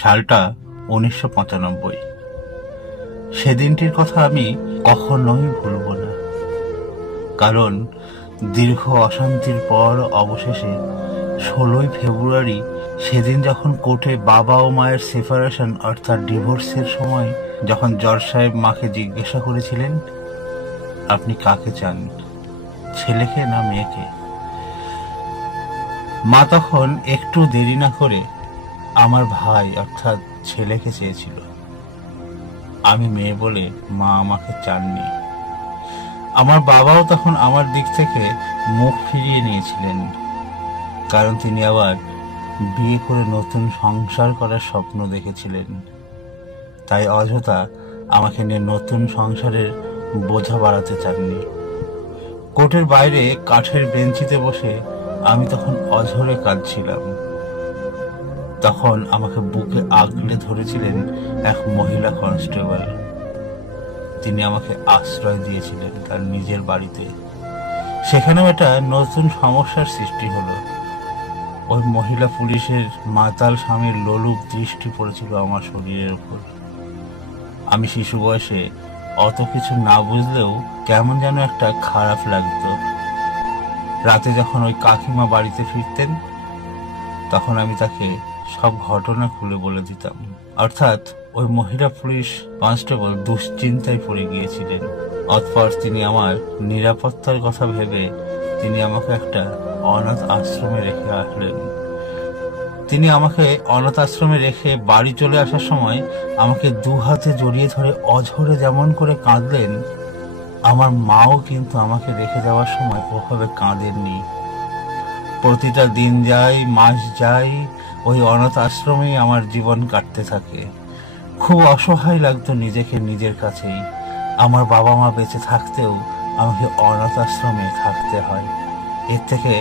সালটা 1995। সেদিনটির কথা আমি কখনোই ভুলব না, কারণ দীর্ঘ অশান্তির পর অবশেষে 16ই ফেব্রুয়ারি সেদিন যখন কোর্টে বাবা ও মায়ের সেপারেশন অর্থাৎ ডিভোর্সের সময় যখন জজ সাহেব মাকে জিজ্ঞাসা করেছিলেন, আপনি কাকে চান, ছেলেকে না মেয়েকে? মা তখন একটু দেরি না করে আমার ভাই অর্থাৎ ছেলেকে চেয়েছিল। আমি মেয়ে বলে মা আমাকে চাননি। আমার বাবাও তখন আমার দিক থেকে মুখ ফিরিয়ে নিয়েছিলেন, কারণ তিনি আবার বিয়ে করে নতুন সংসার করার স্বপ্ন দেখেছিলেন। তাই অযথা আমাকে নিয়ে নতুন সংসারের বোঝা বাড়াতে চাননি। কোর্টের বাইরে কাঠের বেঞ্চিতে বসে আমি তখন অঝরে কাঁদছিলাম। তখন আমাকে বুকে আগলে ধরেছিলেন এক মহিলা কনস্টেবল। তিনি আমাকে আশ্রয় দিয়েছিলেন তার নিজের বাড়িতে। সেখানেও একটা নতুন সমস্যার সৃষ্টি হলো। ওই মহিলা পুলিশের মাতাল স্বামীর লোলুপ দৃষ্টি পড়েছিল আমার শরীরের উপর। আমি শিশু বয়সে অত কিছু না বুঝলেও কেমন যেন একটা খারাপ লাগতো। রাতে যখন ওই কাকিমা বাড়িতে ফিরতেন, তখন আমি তাকে সব ঘটনা খুলে বলে দিতাম। অর্থাৎ ওই মহিলা পুলিশ কনস্টেবল দুশ্চিন্তায় পড়ে গিয়েছিলেন। অতঃপর তিনি আমার নিরাপত্তার কথা ভেবে তিনি আমাকে একটা অনাথ আশ্রমে রেখে আসলেন। তিনি আমাকে অনাথ আশ্রমে রেখে বাড়ি চলে আসার সময় আমাকে দু হাতে জড়িয়ে ধরে অঝরে যেমন করে কাঁদলেন, আমার মাও কিন্তু আমাকে রেখে যাওয়ার সময় ওভাবে কাঁদেননি। প্রতিটা দিন যায়, মাস যায়, ওই অনাথ আশ্রমেই আমার জীবন কাটতে থাকে। খুব অসহায় লাগতো নিজেকে নিজের কাছেই। আমার বাবা মা বেঁচে থাকতেও আমাকে অনাথ আশ্রমে থাকতে হয়। এর থেকে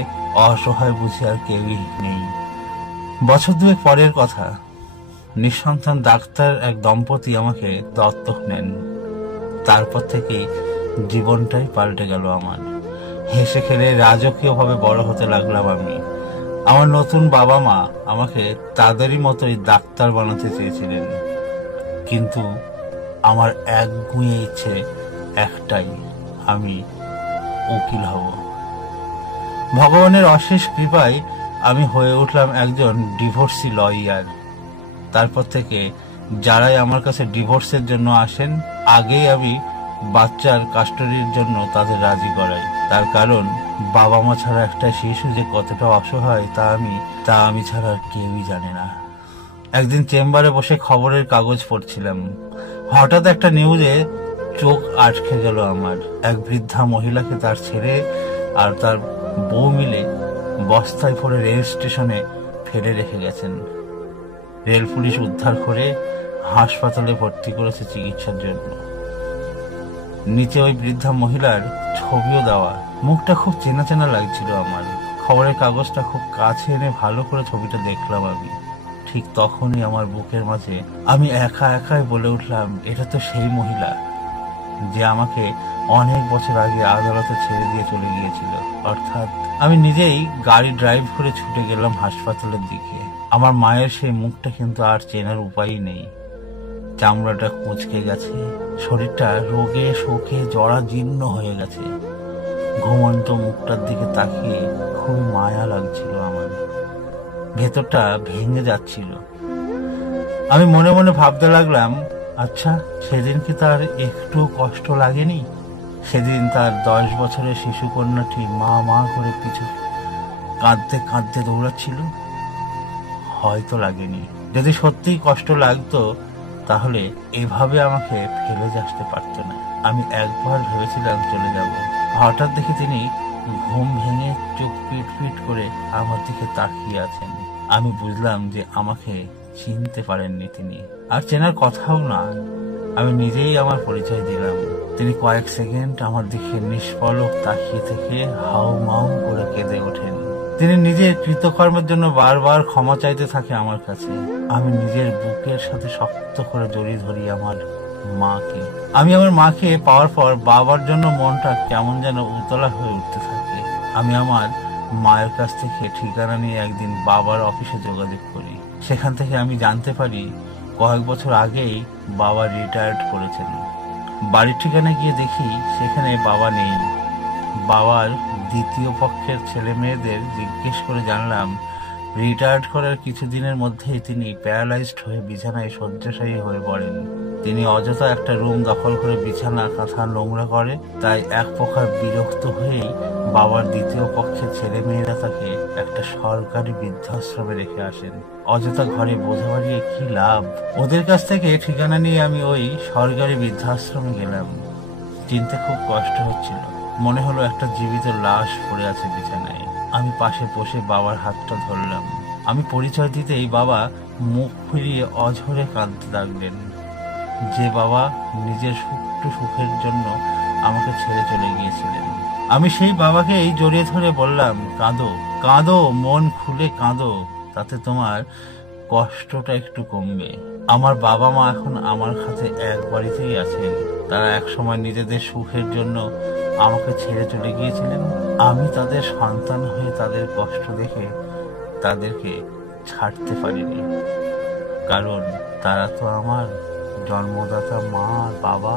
অসহায় বুঝি আর কেউই নেই। বছর দুয়েক পরের কথা, নিঃসন্তান ডাক্তার এক দম্পতি আমাকে দত্তক নেন। তারপর থেকেই জীবনটাই পাল্টে গেল আমার। হেসে খেলে রাজকীয়ভাবে বড় হতে লাগলাম আমি। আমার নতুন বাবা মা আমাকে তাদেরই মতোই ডাক্তার বানাতে চেয়েছিলেন, কিন্তু আমার একগুঁয়ে ইচ্ছে একটাই, আমি উকিল হব। ভগবানের অশেষ কৃপায় আমি হয়ে উঠলাম একজন ডিভোর্সি লয়ার। তারপর থেকে যারাই আমার কাছে ডিভোর্সের জন্য আসেন, আগেই আমি বাচ্চার কাস্টাডির জন্য তাদের রাজি করাই। তার কারণ বাবা মা ছাড়া একটা শিশু যে কতটা অসহায় তা আমি ছাড়া আর কেউই জানে না। একদিন চেম্বারে বসে খবরের কাগজ পড়ছিলাম। হঠাৎ একটা নিউজে চোখ আটকে গেল আমার। এক বৃদ্ধা মহিলাকে তার ছেলে আর তার বউ মিলে বস্তায় ভরে রেল স্টেশনে ফেলে রেখে গেছেন। রেল পুলিশ উদ্ধার করে হাসপাতালে ভর্তি করেছে চিকিৎসার জন্য। নিচে ওই বৃদ্ধা মহিলার ছবিও দেওয়া। মুখটা খুব চেনা চেনা লাগছিল আমার। খবরের কাগজটা খুব কাছে এনে ভালো করে ছবিটা দেখলাম আমি। ঠিক তখনই আমার বুকের মাঝে আমি একা একাই বলে উঠলাম, এটা তো সেই মহিলা যে আমাকে অনেক বছর আগে আদালতে ছেড়ে দিয়ে চলে গিয়েছিল। অর্থাৎ আমি নিজেই গাড়ি ড্রাইভ করে ছুটে গেলাম হাসপাতালের দিকে। আমার মায়ের সেই মুখটা কিন্তু আর চেনার উপায়ই নেই। চামড়াটা কুঁচকে গেছে, শরীরটা রোগে শোকে জরাজীর্ণ হয়ে গেছে। ঘুমন্ত মুখটার দিকে তাকিয়ে খুব মায়া লাগছিল আমার। ভেতরটা ভেঙে যাচ্ছিল। আমি মনে মনে ভাবতে লাগলাম, আচ্ছা সেদিন কি তার একটু কষ্ট লাগেনি? সেদিন তার 10 বছরের শিশু কন্যাটি মা মা করে পিছু কাঁদতে কাঁদতে দৌড়াচ্ছিল। হয়তো লাগেনি। যদি সত্যিই কষ্ট লাগতো তাহলে এভাবে আমাকে ফেলে আসতে পারতো না। আমি একবার ভেবেছিলাম চলে যাব। হঠাৎ দেখি তিনি ঘুম ভেঙে চোখ পিট পিট করে আমার দিকে তাকিয়ে আছেন। আমি বুঝলাম যে আমাকে চিনতে পারেননি তিনি, আর চেনার কথাও না। আমি নিজেই আমার পরিচয় দিলাম। তিনি কয়েক সেকেন্ড আমার দিকে নিষ্পলক তাকিয়ে থেকে হাউ মাউ করে কেঁদে ওঠেন। তিনি নিজের কৃতকর্মের জন্য বারবার ক্ষমা চাইতে থাকে আমার কাছে। আমি নিজের বুকের সাথে শক্ত করে জড়িয়ে ধরি আমার মাকে। আমি আমার মাকে পাওয়ার পর বাবার জন্য মনটা কেমন যেন উতলা হয়ে উঠতে থাকে। আমি আমার মায়ের কাছ থেকে ঠিকানা নিয়ে একদিন বাবার অফিসে যোগাযোগ করি। সেখান থেকে আমি জানতে পারি কয়েক বছর আগেই বাবা রিটায়ার্ড করেছেন। বাড়ির ঠিকানা গিয়ে দেখি সেখানে বাবা নেই। বাবার দ্বিতীয় পক্ষের ছেলে মেয়েদের জিজ্ঞেস করে জানলাম রিটায়ার্ড করার কিছুদিনের মধ্যেই তিনি প্যারালাইজড হয়ে বিছানায় শয্যাশায়ী হয়ে পড়েন। তিনি অযথা একটা রুম দখল করে বিছানা কাঁথা নোংরা করে। তাই এক প্রকার বিরক্ত হয়েই বাবার দ্বিতীয় পক্ষের ছেলে মেয়েরা তাকে একটা সরকারি বৃদ্ধাশ্রমে রেখে আসেন। অযথা ঘরে বোঝা বাড়িয়ে কি লাভ? ওদের কাছ থেকে ঠিকানা নিয়ে আমি ওই সরকারি বৃদ্ধাশ্রমে গেলাম। চিনতে খুব কষ্ট হচ্ছিল। মনে হলো একটা জীবিত লাশ পড়ে আছে বিছানায়। আমি পাশে বসে বাবার হাতটা ধরলাম। আমি পরিচয় দিতেই বাবা মুখ ফিরিয়ে অঝরে কাঁদতে লাগলেন। যে বাবা নিজের একটু সুখের জন্য আমাকে ছেড়ে চলে গিয়েছিলেন। আমি সেই বাবাকেই জড়িয়ে ধরে বললাম, কাঁদো কাঁদো, মন খুলে কাঁদো, তাতে তোমার কষ্টটা একটু কমবে। আমার বাবা মা এখন আমার কাছে এক বাড়িতেই আছেন। তারা একসময় নিজেদের সুখের জন্য আমাকে ছেড়ে চলে গিয়েছিলেন। আমি তাদের সন্তান হয়ে তাদের কষ্ট দেখে তাদেরকে ছাড়তে পারিনি, কারণ তারা তো আমার জন্মদাতা মা আর বাবা।